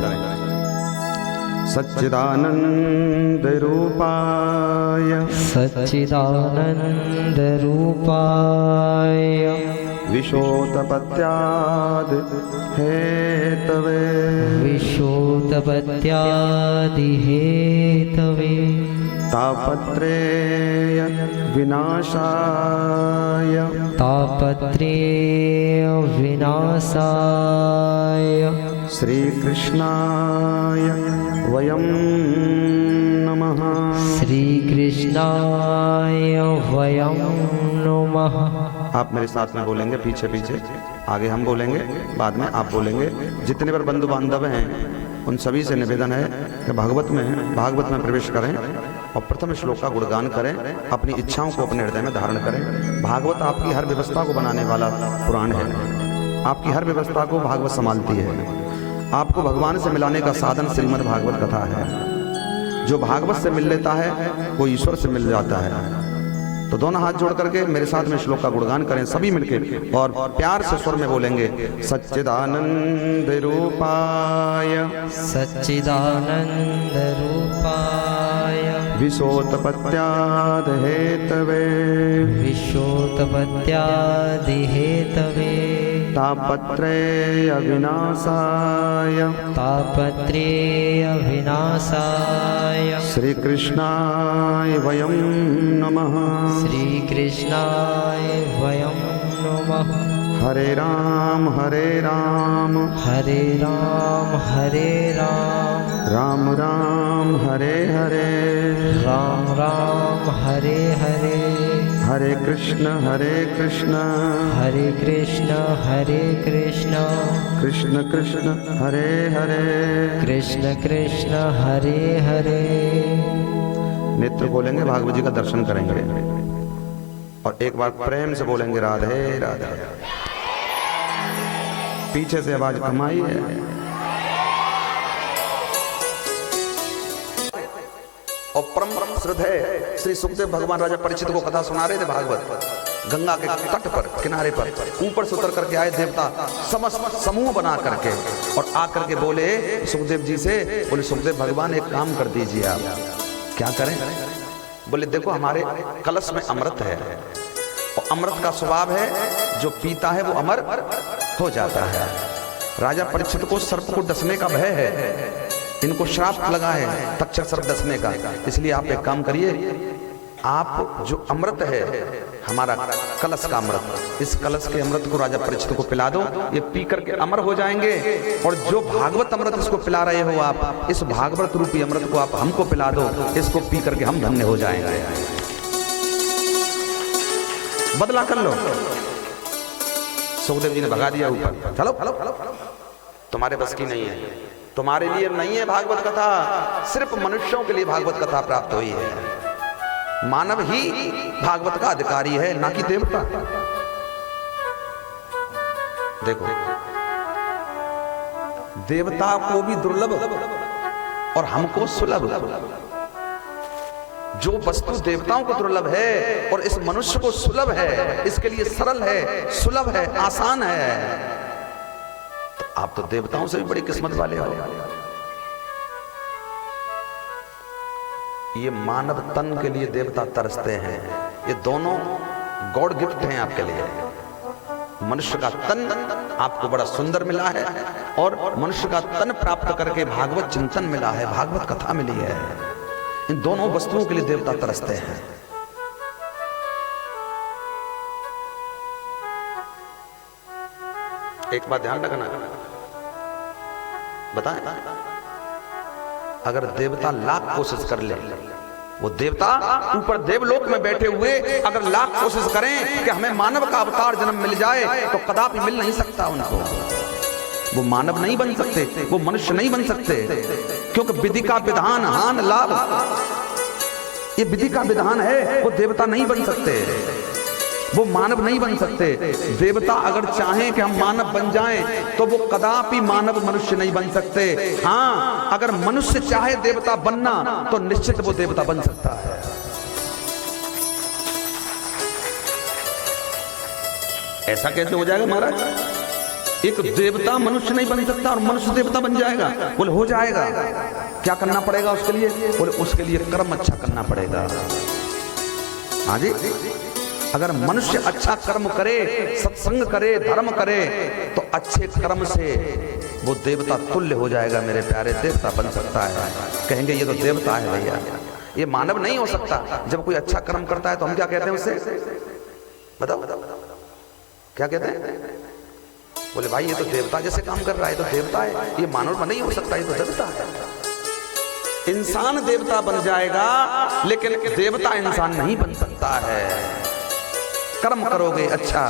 सच्चिदानंद रूपाय सच्चिदानंद रूपाय विशोतपत्याद हेतवे विशोतपत्यादि हेतवे तापत्रेय विनाशाय तापत्रेय विनाशाय श्री कृष्णाय वयं नमः श्री कृष्णाय वयं नमः। आप मेरे साथ में बोलेंगे, पीछे पीछे, आगे हम बोलेंगे, बाद में आप बोलेंगे। जितने बार बंधु बांधव हैं उन सभी से निवेदन है कि भागवत में प्रवेश करें और प्रथम श्लोक का गुणगान करें, अपनी इच्छाओं को अपने हृदय में धारण करें। भागवत आपकी हर व्यवस्था को बनाने वाला पुराण है, आपकी हर व्यवस्था को भागवत संभालती है। आपको भगवान से मिलाने का साधन श्रीमद् भागवत कथा है। जो भागवत से मिल लेता है वो ईश्वर से मिल जाता है। तो दोनों हाथ जोड़ करके मेरे साथ में श्लोक का गुणगान करें सभी मिलके, और प्यार से स्वर में बोलेंगे। सच्चिदानंद रूपाय सच्चिदानंद रूपाय विशोतपत्याद हेतवे विश्वोत्पत्त्यादिहेतवे तापत्रेय विनाशाय तापत्रेयविनाशाय श्री कृष्णाय वयं नमः। श्रीकृष्णाय वयं नमः। हरे राम हरे राम हरे राम हरे राम राम राम हरे हरे राम राम हरे हरे हरे कृष्ण हरे कृष्ण कृष्ण कृष्ण हरे हरे कृष्ण कृष्ण हरे हरे। नेत्र खोलेंगे, भागवत जी का दर्शन करेंगे और एक बार प्रेम से बोलेंगे राधे राधे। पीछे से आवाज कमाई है। और परम श्रद्धेय श्री सुखदेव भगवान राजा परीक्षित को कथा सुना रहे थे भागवत। गंगा के तट पर किनारे पर ऊपर से उतर करके आए देवता समस्त समूह बना करके और आकर के बोले सुखदेव जी से, बोले सुखदेव भगवान एक काम कर दीजिए आप। क्या करें? बोले देखो हमारे कलश में अमृत है और अमृत का स्वभाव है, जो पीता है वो अमर हो जाता है। राजा परीक्षित को सर्प को डसने का भय है, इनको श्राप लगा है तक्षक सर्प डसने का। इसलिए आप एक काम करिए, आप जो अमृत है हमारा कलश का अमृत, इस कलश के अमृत को राजा परीक्षित को पिला दो, ये पी करके अमर हो जाएंगे। और जो भागवत अमृत इसको पिला रहे हो आप, इस भागवत रूपी अमृत को आप हमको पिला दो, इसको पी करके हम धन्य हो जाएंगे। बदला कर लो। सुखदेव जी ने भगा दिया ऊपर, चलो तुम्हारे बस की नहीं है, तुम्हारे लिए नहीं है भागवत कथा, सिर्फ मनुष्यों के लिए भागवत कथा प्राप्त हुई है। मानव ही भागवत का अधिकारी है, ना कि देवता। देखो देवता को भी दुर्लभ और हमको सुलभ। जो वस्तु देवताओं को दुर्लभ है और इस मनुष्य को सुलभ है, इसके लिए सरल है, सुलभ है, आसान है, तो आप तो देवताओं से भी बड़ी किस्मत वाले हो। ये मानव तन के लिए देवता तरसते हैं। ये दोनों गॉड गिफ्ट हैं आपके लिए। मनुष्य का तन आपको बड़ा सुंदर मिला है और मनुष्य का तन प्राप्त करके भागवत चिंतन मिला है, भागवत कथा मिली है। इन दोनों वस्तुओं के लिए देवता तरसते हैं। एक बात ध्यान रखना, बताएं, अगर देवता लाख कोशिश कर ले, वो देवता ऊपर देवलोक में बैठे हुए अगर लाख कोशिश करें कि हमें मानव का अवतार जन्म मिल जाए, तो कदापि मिल नहीं सकता उनको। वो मानव नहीं बन सकते, वो मनुष्य नहीं बन सकते, क्योंकि विधि का विधान हान लाभ, ये विधि का विधान है। वो देवता नहीं बन सकते, वो मानव नहीं बन सकते। देवता अगर चाहें कि हम मानव बन जाएं, तो वो कदापि मानव मनुष्य नहीं बन सकते। हाँ, अगर मनुष्य चाहे देवता बनना, तो निश्चित वो देवता बन सकता है। ऐसा कैसे हो जाएगा महाराज? एक देवता मनुष्य नहीं बन सकता और मनुष्य देवता बन जाएगा? बोले हो जाएगा। क्या करना पड़ेगा उसके लिए? बोले उसके लिए कर्म अच्छा करना पड़ेगा। हाँ जी, अगर मनुष्य अच्छा कर्म करे, सत्संग करे, धर्म करे, तो अच्छे कर्म से वो देवता तुल्य हो जाएगा। मेरे प्यारे, देवता बन सकता है। कहेंगे ये तो देवता है भैया, ये मानव नहीं हो सकता। जब कोई अच्छा कर्म करता है तो हम क्या कहते हैं उससे? बताओ क्या कहते हैं? बोले भाई ये तो देवता जैसे काम कर रहा है, तो देवता है। ये मानव नहीं हो सकता, ये तो देवता है। इंसान देवता बन जाएगा, लेकिन देवता इंसान नहीं बन सकता है। कर्म करोगे अच्छा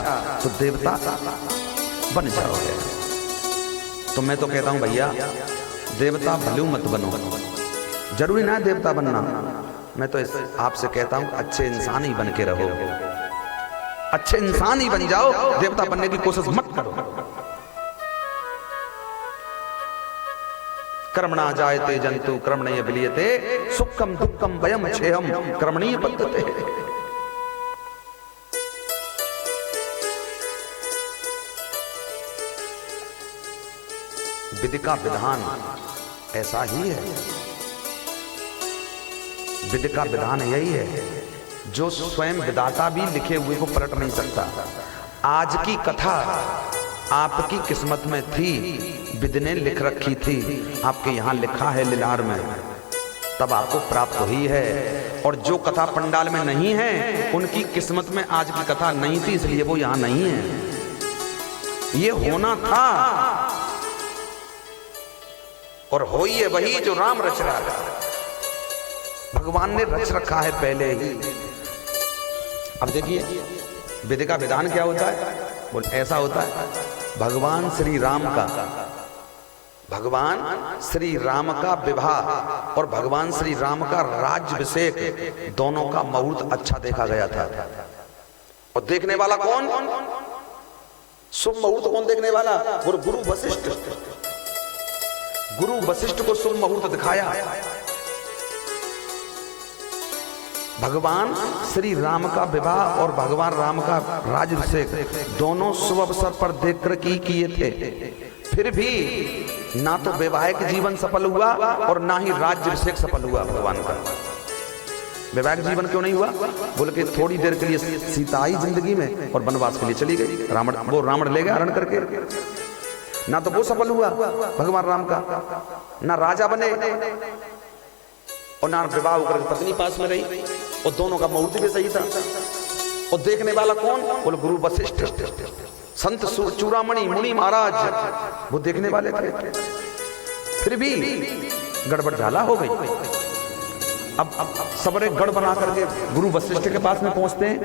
तो देवता बन जाओगे। तो मैं तो कहता हूं भैया, देवता भले मत बनो, जरूरी ना देवता बनना। मैं तो आपसे कहता हूं अच्छे इंसान ही बन के रहो, अच्छे इंसान ही बन जाओ, देवता बनने की कोशिश मत करो। कर्मणा जायते जंतु कर्मणीय विलीयते सुखम दुखम वयम क्षेयम कर्मणीय पद्धते। विधि का विधान ऐसा ही है, विधि का विधान यही है जो स्वयं विधाता भी लिखे हुए को पलट नहीं सकता। आज की कथा आपकी किस्मत में थी, विधि ने लिख रखी थी, आपके यहां लिखा है लिलार में, तब आपको प्राप्त हुई है। और जो कथा पंडाल में नहीं है उनकी किस्मत में आज की कथा नहीं थी, इसलिए वो यहां नहीं है। ये होना था और हो ही है वही जो राम रच रहा है, भगवान ने रच रखा है पहले ही। अब देखिए विधि का विधान क्या होता है, बोल ऐसा होता है भगवान श्री राम का विवाह और भगवान श्री राम का राज्याभिषेक दोनों का मुहूर्त अच्छा देखा गया था। और देखने वाला कौन, शुभ मुहूर्त कौन देखने वाला, गुरु वशिष्ठ। गुरु वशिष्ठ को शुभ मुहूर्त दिखाया। भगवान श्री राम का विवाह और भगवान राम का राज्याभिषेक दोनों शुभ अवसर पर देखकर किए थे। फिर भी ना तो वैवाहिक जीवन सफल हुआ और ना ही राज्याभिषेक सफल हुआ भगवान का। वैवाहिक जीवन क्यों नहीं हुआ, बोल के थोड़ी देर के लिए सीता आई जिंदगी में और वनवास के लिए चली गई, रावण ले गया हरण करके। ना तो वो सफल हुआ भगवान राम का, ना राजा बने और ना विवाह होकर पत्नी पास में रही, और दोनों का मुहूर्त भी सही था। और देखने वाला कौन, बोले गुरु वशिष्ठ, संत चूड़ामणि मुनि महाराज, वो देखने वाले थे। फिर भी गड़बड़ झाला हो गई। अब सबरे गढ़ बना करके गुरु वशिष्ठ के पास में पहुंचते हैं।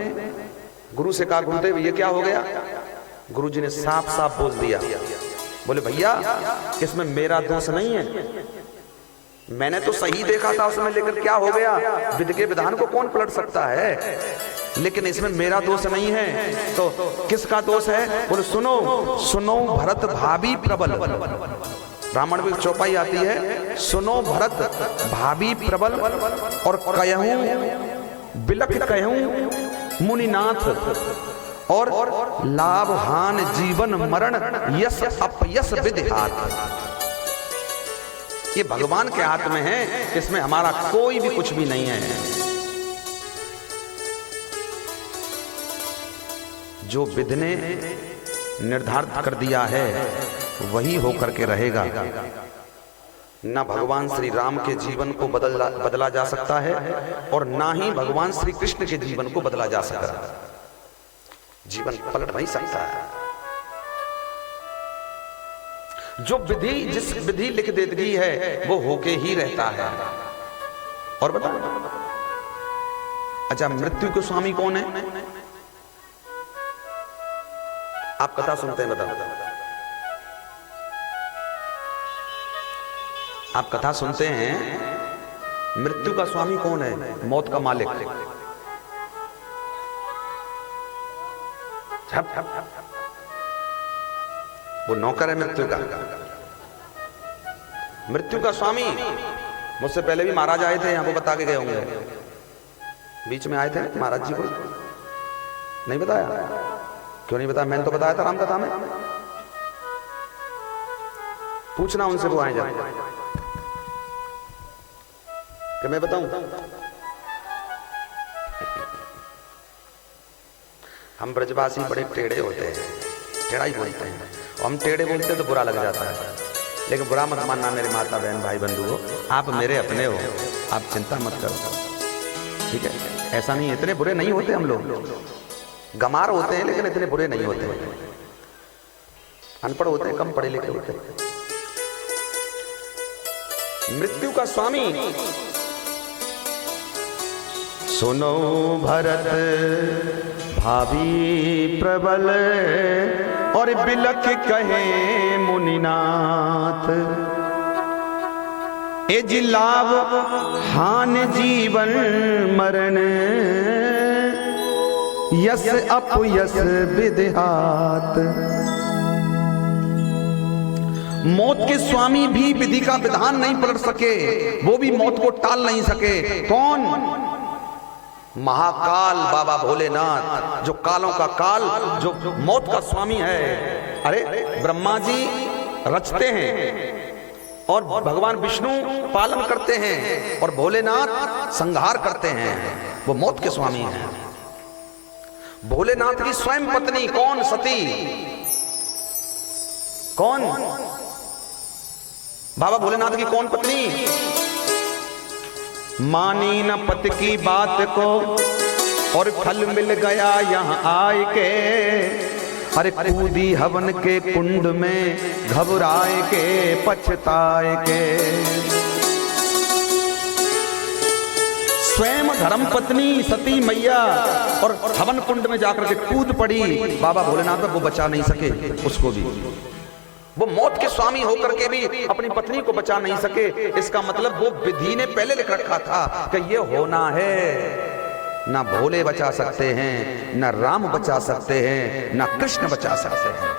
गुरु से कहा गुरुदेव ये क्या हो गया। गुरु जी ने साफ साफ बोल दिया, बोले भैया इसमें मेरा दोष नहीं है, मैंने तो सही देखा था उसमें, लेकिन क्या हो गया, विधि के विधान को कौन पलट सकता है, लेकिन इसमें मेरा दोष नहीं है। तो किसका दोष है, बोले सुनो सुनो भरत भाभी प्रबल। ब्राह्मण में चौपाई आती है, सुनो भरत भाभी प्रबल और कहूं बिलख कहूं मुनिनाथ और लाभ हान जीवन मरण यश अपयश विधि हाथ। ये भगवान के हाथ में है, इसमें हमारा कोई भी कुछ भी नहीं है। जो विधि ने निर्धारित कर दिया है वही होकर के रहेगा। ना भगवान श्री राम के जीवन को बदला जा सकता है और ना ही भगवान श्री कृष्ण के जीवन को बदला जा सकता। जीवन पलट नहीं सकता है। जो विधि जिस विधि लिख देती है वो होके ही रहता है। और बताओ, अच्छा मृत्यु के स्वामी कौन है, आप कथा सुनते हैं, बताओ आप कथा सुनते हैं, मृत्यु का स्वामी कौन है, मौत का मालिक। वो नौकर है मृत्यु का। मृत्यु का स्वामी, मुझसे पहले भी महाराज आए थे यहां, वो बता के गए होंगे, बीच में आए थे महाराज जी को नहीं बताया, क्यों नहीं बताया, मैंने तो बताया था राम कथा में, पूछना उनसे, वो आए जाए कि मैं बताऊं। हम ब्रजवासी बड़े टेढ़े होते हैं, टेढ़ा ही बोलते हैं, और हम टेढ़े बोलते हैं तो बुरा लग जाता है, लेकिन बुरा मत मानना मेरे माता बहन भाई बंधु हो, आप मेरे अपने हो, आप चिंता मत करो, ठीक है। ऐसा नहीं, इतने बुरे नहीं होते हम लोग, गमार होते हैं लेकिन इतने बुरे नहीं होते, अनपढ़ होते हैं, कम पढ़े लिखे होते हैं। मृत्यु का स्वामी, सुनो भरत भावी प्रबल और बिलख कहे मुनिनाथ। ए जी लाभ हान जीवन मरण, यस अपयस विधिहात। मौत के स्वामी भी विधि का विधान नहीं पलट सके, वो भी मौत को टाल नहीं सके। कौन? महाकाल बाबा भोलेनाथ, जो कालों का काल, जो मौत का स्वामी है। अरे ब्रह्मा जी रचते हैं और भगवान विष्णु पालन करते हैं और भोलेनाथ संहार करते हैं, वो मौत के स्वामी हैं। भोलेनाथ की स्वयं पत्नी कौन? सती। कौन? बाबा भोलेनाथ की कौन पत्नी? मानी न पति की बात को और फल मिल गया यहाँ आए के। अरे कूदी हवन के कुंड में घबराए के पछताए के। स्वयं धर्म पत्नी सती मैया और हवन कुंड में जाकर के कूद पड़ी। बाबा भोलेनाथ को बचा नहीं सके, उसको भी वो मौत के स्वामी होकर के भी अपनी पत्नी को बचा नहीं सके। इसका मतलब वो विधि ने पहले लिख रखा था कि ये होना है। ना भोले बचा सकते हैं, ना राम बचा सकते हैं, ना कृष्ण बचा सकते हैं।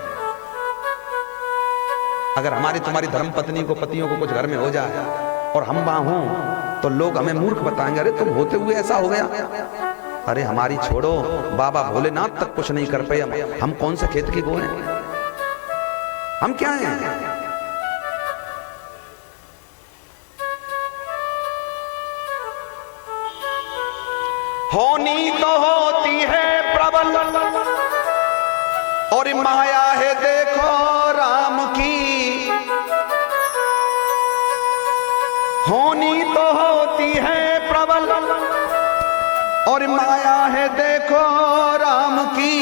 अगर हमारी तुम्हारी धर्म पत्नी को, पतियों को कुछ घर में हो जाए और हम वहां हों तो लोग हमें मूर्ख बताएंगे, अरे तुम होते हुए ऐसा हो गया। अरे हमारी छोड़ो, बाबा भोलेनाथ तक कुछ नहीं कर पाए। हम कौन से खेत की गो हैं? हम क्या हैं? होनी तो होती है प्रबल और माया है देखो राम की। होनी तो होती है प्रबल और माया है देखो राम की।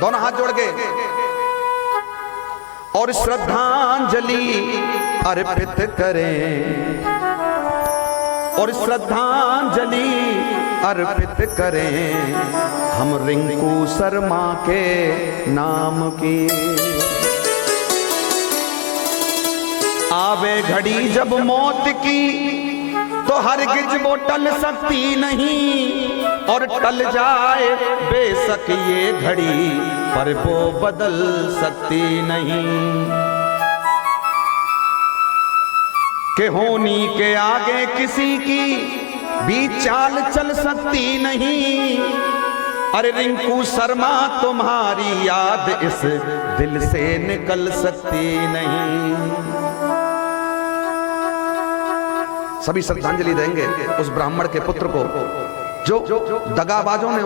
दोनों हाथ जोड़ के और श्रद्धांजलि अर्पित करें, और श्रद्धांजलि अर्पित करें हम रिंकू शर्मा के नाम की। आवे घड़ी जब मौत की तो हरगिज वो टल सकती नहीं, और टल जाए बेशक ये घड़ी पर वो बदल सकती नहीं। कि होनी के आगे किसी की भी चाल चल सकती नहीं। अरे रिंकू शर्मा तुम्हारी याद इस दिल से निकल सकती नहीं। सभी श्रद्धांजलि देंगे उस ब्राह्मण के पुत्र को जो दगाबाजों ने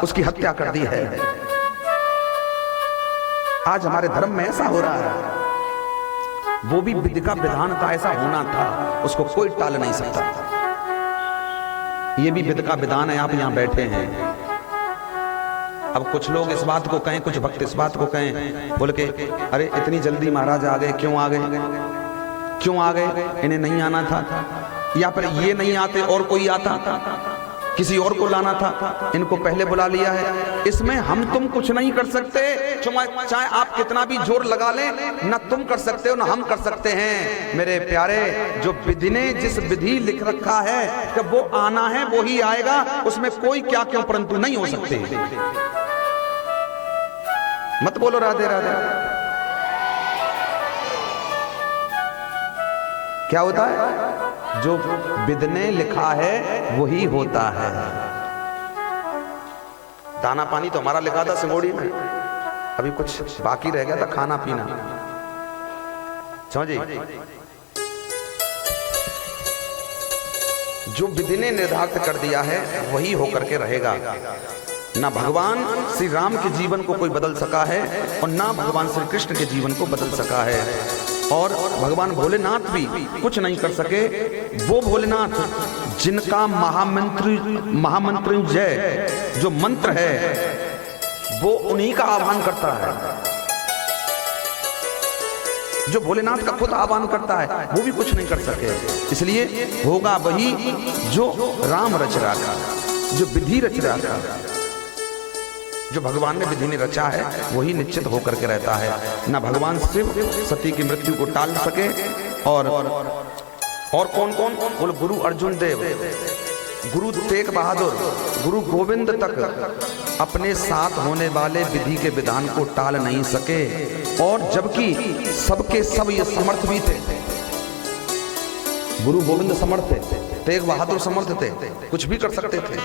उसकी हत्या कर दी है। आज हमारे धर्म में ऐसा हो रहा है, वो भी विधि का विधान था, ऐसा होना था, उसको कोई टाल नहीं सकता। ये भी विधि का विधान है। आप यहां बैठे हैं, अब कुछ लोग इस बात को कहें, कुछ भक्त इस बात को कहें, बोल के अरे इतनी जल्दी महाराज आ गए, क्यों आ गए, क्यों आ गए, इन्हें नहीं आना था, या फिर ये नहीं आते और कोई आता, किसी और को लाना था, इनको पहले बुला लिया है। इसमें हम तुम कुछ नहीं कर सकते, चाहे आप कितना भी जोर लगा लें, ना तुम कर सकते हो ना हम कर सकते हैं। मेरे प्यारे, जो विधि ने जिस विधि लिख रखा है कि वो आना है वो ही आएगा, उसमें कोई क्या क्यों परंतु नहीं हो सकते। मत बोलो राधे राधे। क्या होता है? जो विधि ने लिखा है वही होता है। दाना पानी तो हमारा लिखा था सिंगोड़ी में, अभी कुछ बाकी रह गया था, खाना पीना। समझिए, जो विधि ने निर्धारित कर दिया है वही होकर के रहेगा। ना भगवान श्री राम के जीवन को कोई बदल सका है और ना भगवान श्री कृष्ण के जीवन को बदल सका है, और भगवान भोलेनाथ भी कुछ नहीं कर सके। वो भोलेनाथ जिनका महामंत्रुंजय जो मंत्र है वो उन्हीं का आह्वान करता है। जो भोलेनाथ का खुद आह्वान करता है वो भी कुछ नहीं कर सके। इसलिए होगा वही जो राम रच रहा था, जो विधि रच रहा था। जो भगवान ने विधि ने रचा है वही निश्चित होकर के रहता है। ना भगवान शिव सती की मृत्यु को टाल सके और कौन कौन बोले गुरु अर्जुन देव, गुरु तेग बहादुर, गुरु गोविंद तक अपने साथ होने वाले विधि के विधान को टाल नहीं सके। और जबकि सबके सब ये समर्थ भी थे, गुरु गोविंद समर्थ थे, तेग बहादुर समर्थ थे, कुछ भी कर सकते थे।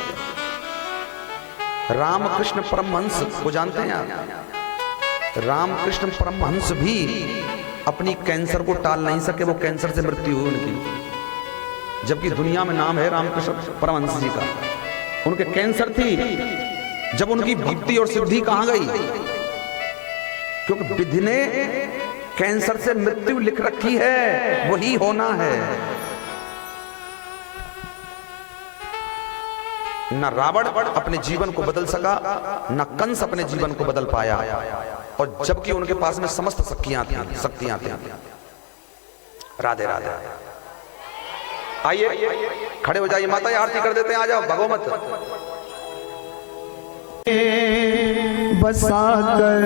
रामकृष्ण परमहंस को जानते हैं आप? रामकृष्ण परमहंस भी अपनी कैंसर को टाल नहीं सके, वो कैंसर से मृत्यु हुई उनकी। जबकि दुनिया में नाम है रामकृष्ण परमहंस जी का, उनके कैंसर थी। जब उनकी भक्ति और सिद्धि कहां गई? क्योंकि विधि ने कैंसर से मृत्यु लिख रखी है, वही होना है। न रावण अपने जीवन को बदल सका, न कंस अपने जीवन को बदल पाया, और जबकि उनके पास में समस्त शक्तियां थी। राधे राधे। आइए खड़े हो जाइए, माता आरती कर देते हैं। आ जाओ, भगो मत। बसाकर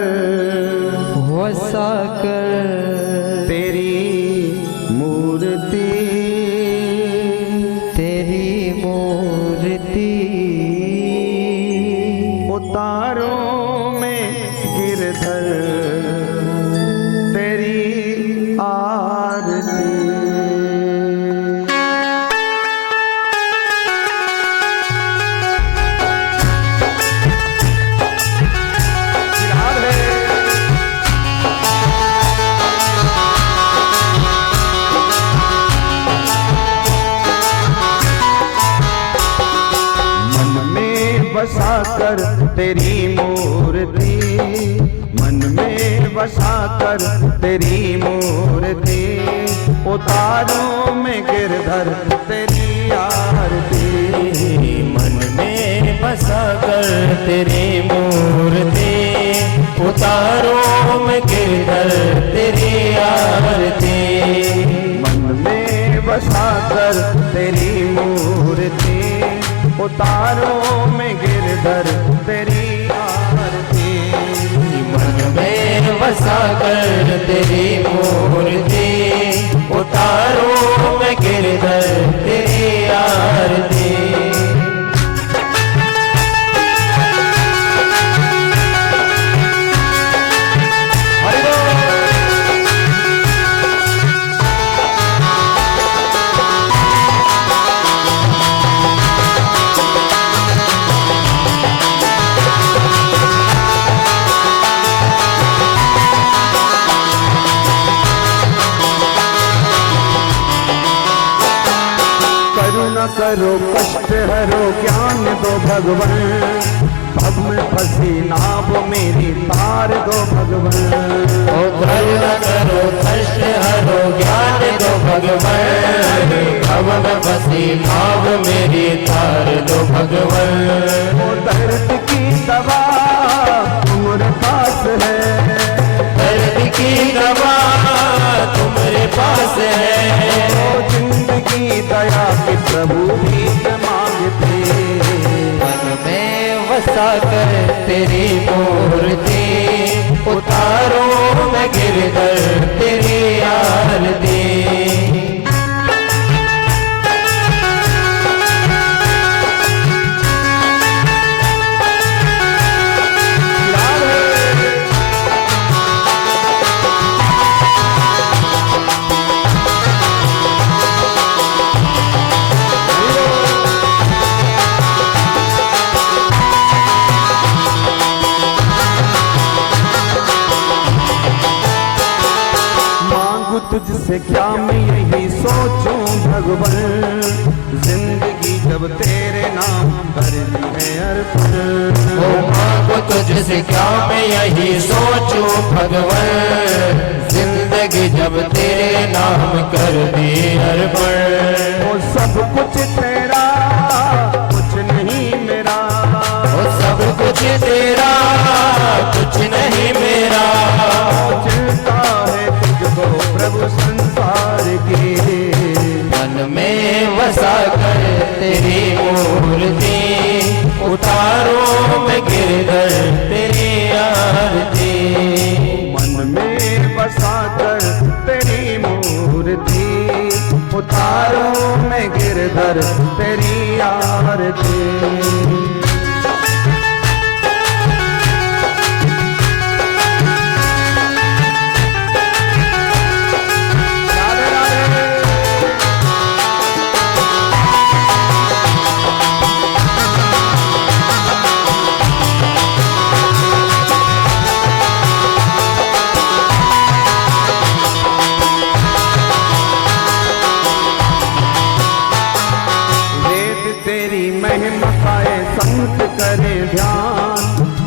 तेरी मूर्ति, उतारों में गिरधर तेरी आरती। बसाकर तेरी मूर्ति, मन में बसाकर तेरी मूर्ति, उतारों में गिरधर तेरी आरती। मन में बसाकर तेरी मूर्ति, उतारों में गिरधर तेरी आरती। मन में बसाकर तेरी मूर्ति, उतारों में गिरधर तेरी आरती। मन में बसाकर तेरी मूर्ति, उतारों में गिरधर तेरी आरती। करो कष्ट हरो ज्ञान दो भगवान, भव में फंसी नाव मेरी तार दो भगवान। ओ करुणा करो कष्ट हरो ज्ञान दो भगवान, भव में फंसी नाव मेरी तार दो भगवान। ओ दर्द की दवा तुम्हारे पास है, दर्द की दवा तुम्हारे पास है। ओ जिंदगी दया के प्रभु भी मांगते। मन में बसाकर तेरी मूर्ति, उतारों में गिरधर तेरी आरती। तुझसे क्या मैं यही सोचूं भगवान, जिंदगी जब तेरे नाम पर दी है अर्पण। ओ मांगो तुझसे क्या मैं यही सोचूं भगवान, जिंदगी जब तेरे नाम कर दी अर्पण। वो सब कुछ तेरा कुछ नहीं मेरा, वो सब कुछ तेरा कुछ नहीं मेरा। चिंता है तुझको प्रभु संसार की, मन में बसाकर तेरी मूर्ति, उतारों में गिरधर करे ध्यान,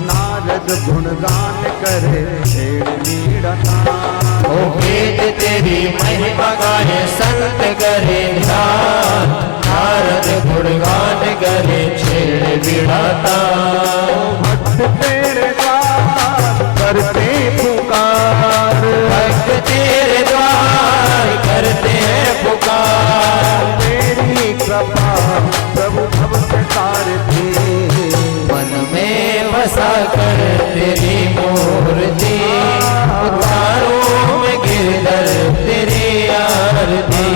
नारद गुणगान करे छेड़ मीरा तान। ओ वेद तेरी महिमा गाए संत करे ध्यान, नारद गुणगान करे छेड़ बिड़ाता। भक्त तेरे द्वार करते पुकार, भक्त तेरे द्वार करते हैं पुकार। तेरी कृपा प्रभु भव से तारती, मन में बसा कर तेरी मूर्ति, उतारूं मैं गिरधर तेरी आरती।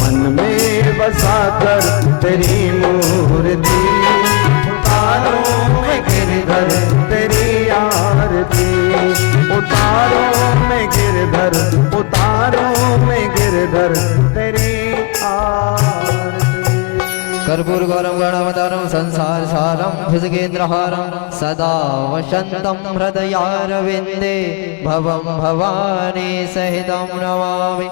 मन में बसा कर तेरी मूर्ति, उतारो मैं गिरधर तेरी आरती, उतारो मैं गिरधर, उतारो मैं गिरधर तेरी आरती। कर्पूर गौरम गणवतारम संसार सारम भुजगेन्द्रहारम सदा वसंतम हृदयारविंदे भवम भवानी सहितं नमामि।